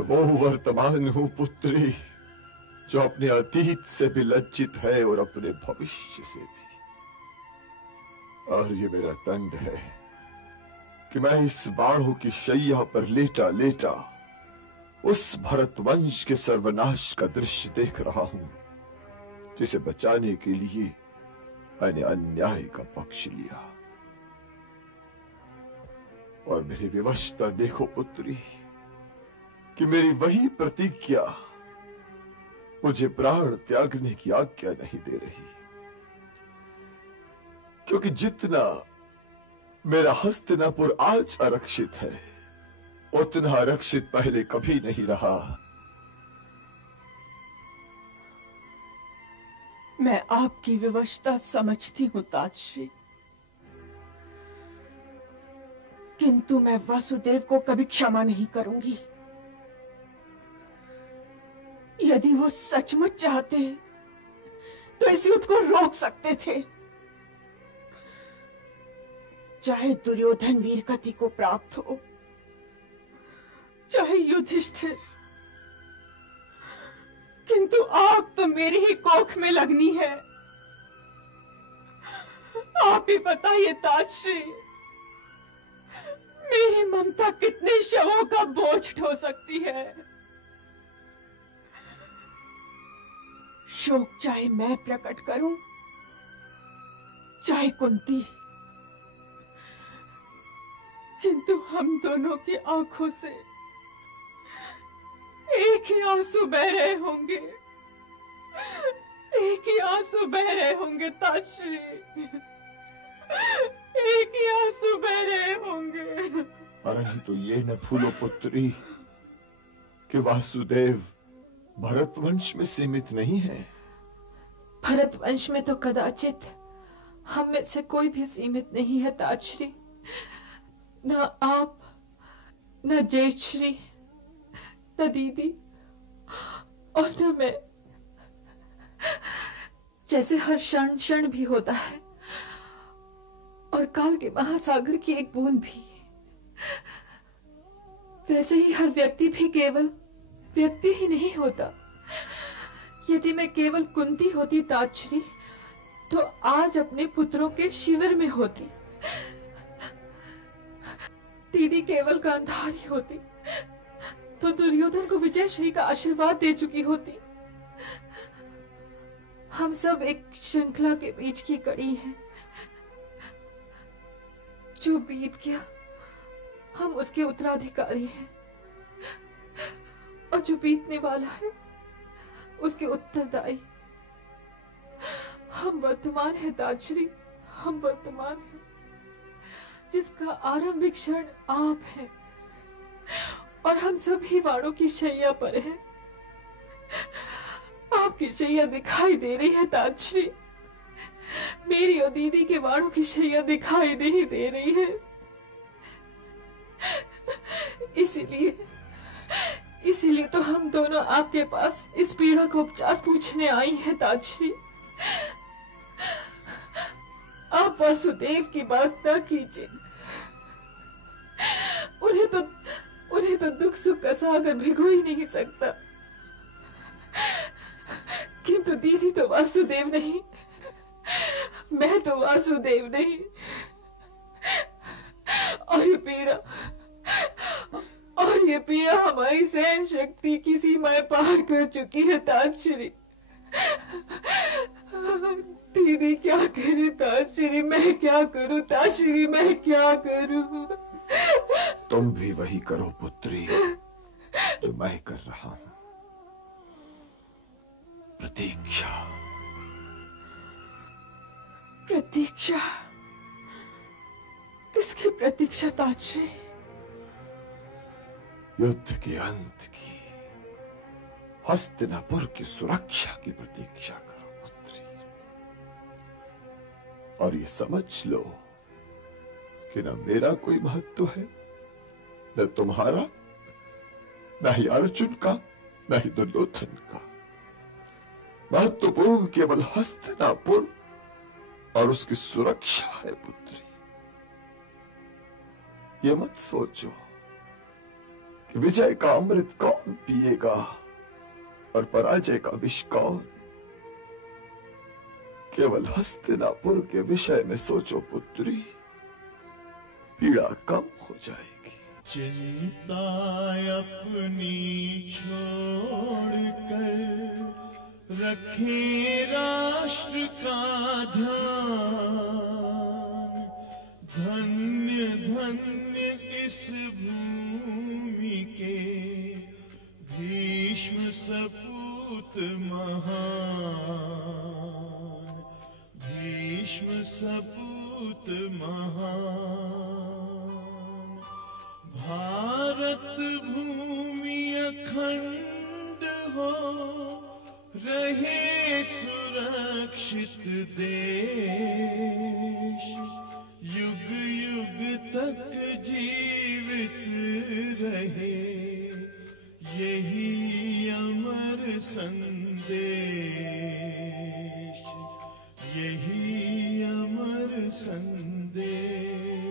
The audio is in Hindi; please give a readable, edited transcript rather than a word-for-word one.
वो वर्तमान हूं पुत्री, जो अपने अतीत से भी लज्जित है और अपने भविष्य से भी। और ये मेरा दंड है कि मैं इस बाणों की शैया पर लेटा लेटा उस भरतवंश के सर्वनाश का दृश्य देख रहा हूं, जिसे बचाने के लिए मैंने अन्याय का पक्ष लिया। और मेरी विवशता देखो पुत्री, कि मेरी वही प्रतिज्ञा मुझे प्राण त्यागने की आज्ञा नहीं दे रही, क्योंकि जितना मेरा हस्तिनापुर आज आरक्षित है, उतना आरक्षित पहले कभी नहीं रहा। मैं आपकी विवशता समझती हूं ताजश्री, किंतु मैं वासुदेव को कभी क्षमा नहीं करूंगी। यदि वो सचमुच चाहते तो इस युद्ध को रोक सकते थे। चाहे दुर्योधन वीर गति को प्राप्त हो, चाहे युधिष्ठिर, किंतु आग तो मेरी ही कोख में लगनी है। आप ही बताइए ताजश्री, मेरी ममता कितने शवों का बोझ ढो सकती है। शोक चाहे मैं प्रकट करूं, चाहे कुंती, किंतु हम दोनों की आंखों से एक ही आंसू बह रहे होंगे, एक ही आंसू बह रहे होंगे ताजश्री, एक ही आंसू बह रहे होंगे। परंतु ये न भूलो पुत्री कि वासुदेव भरतवंश में सीमित नहीं है। भरतवंश में तो कदाचित हम में से कोई भी सीमित नहीं है ताजश्री। न आप, न जयश्री, न दीदी और न मैं। जैसे हर क्षण क्षण भी होता है और काल के महासागर की एक बूंद भी, वैसे ही हर व्यक्ति भी केवल व्यक्ति ही नहीं होता। यदि मैं केवल कुंती होती ताजश्री, तो आज अपने पुत्रों के शिविर में होती। दीदी केवल गांधारी होती, तो दुर्योधन को विजयश्री का आशीर्वाद दे चुकी होती। हम सब एक श्रृंखला के बीच की कड़ी हैं। जो बीत गया हम उसके उत्तराधिकारी हैं, और जो बीतने वाला है उसके उत्तरदायी। हम वर्तमान है ताजश्री, हम वर्तमान है, जिसका आरंभिक क्षण आप हैं, और हम सभी वाणों की शैया पर हैं। आपकी शैया दिखाई दे रही है ताजश्री, मेरी और दीदी के वाणों की शैया दिखाई नहीं दे रही है। इसीलिए तो हम दोनों आपके पास इस पीड़ा का उपचार पूछने आई हैं ताजश्री। आप वासुदेव की बात न कीजिए, उन्हें तो दुख सुख का सागर भिगो ही नहीं सकता। किंतु दीदी तो वासुदेव नहीं, मैं तो वासुदेव नहीं। और ये पीड़ा हमारी सहन शक्ति की सीमाएं पार कर चुकी है ताजश्री। दीदी क्या करे ताजश्री, मैं क्या करूं ताजश्री, मैं क्या करूं। तुम भी वही करो पुत्री जो मैं कर रहा हूं। प्रतीक्षा। प्रतीक्षा? किसकी प्रतीक्षा ताजश्री? युद्ध के अंत की, हस्तिनापुर की सुरक्षा की प्रतीक्षा करो पुत्री। और ये समझ लो कि न मेरा कोई महत्व है, न तुम्हारा, न ही अर्जुन का, न ही दुर्योधन का। महत्वपूर्ण केवल हस्तिनापुर और उसकी सुरक्षा है पुत्री। ये मत सोचो कि विजय का अमृत कौन पिएगा और पराजय का विष कौन। केवल हस्तिनापुर के विषय में सोचो पुत्री, पीड़ा कम हो जाएगी। चिंता अपनी छोड़कर रखे राष्ट्र का ध्यान। धन्य धन्य इस भूमि के भीष्म सपूत महान। भीष्म सपूत महान। भारत भूमि अखंड हो रहे सुरक्षित देश। युग युग तक जीवित रहे यही अमर संदेश। यही अमर संदेश।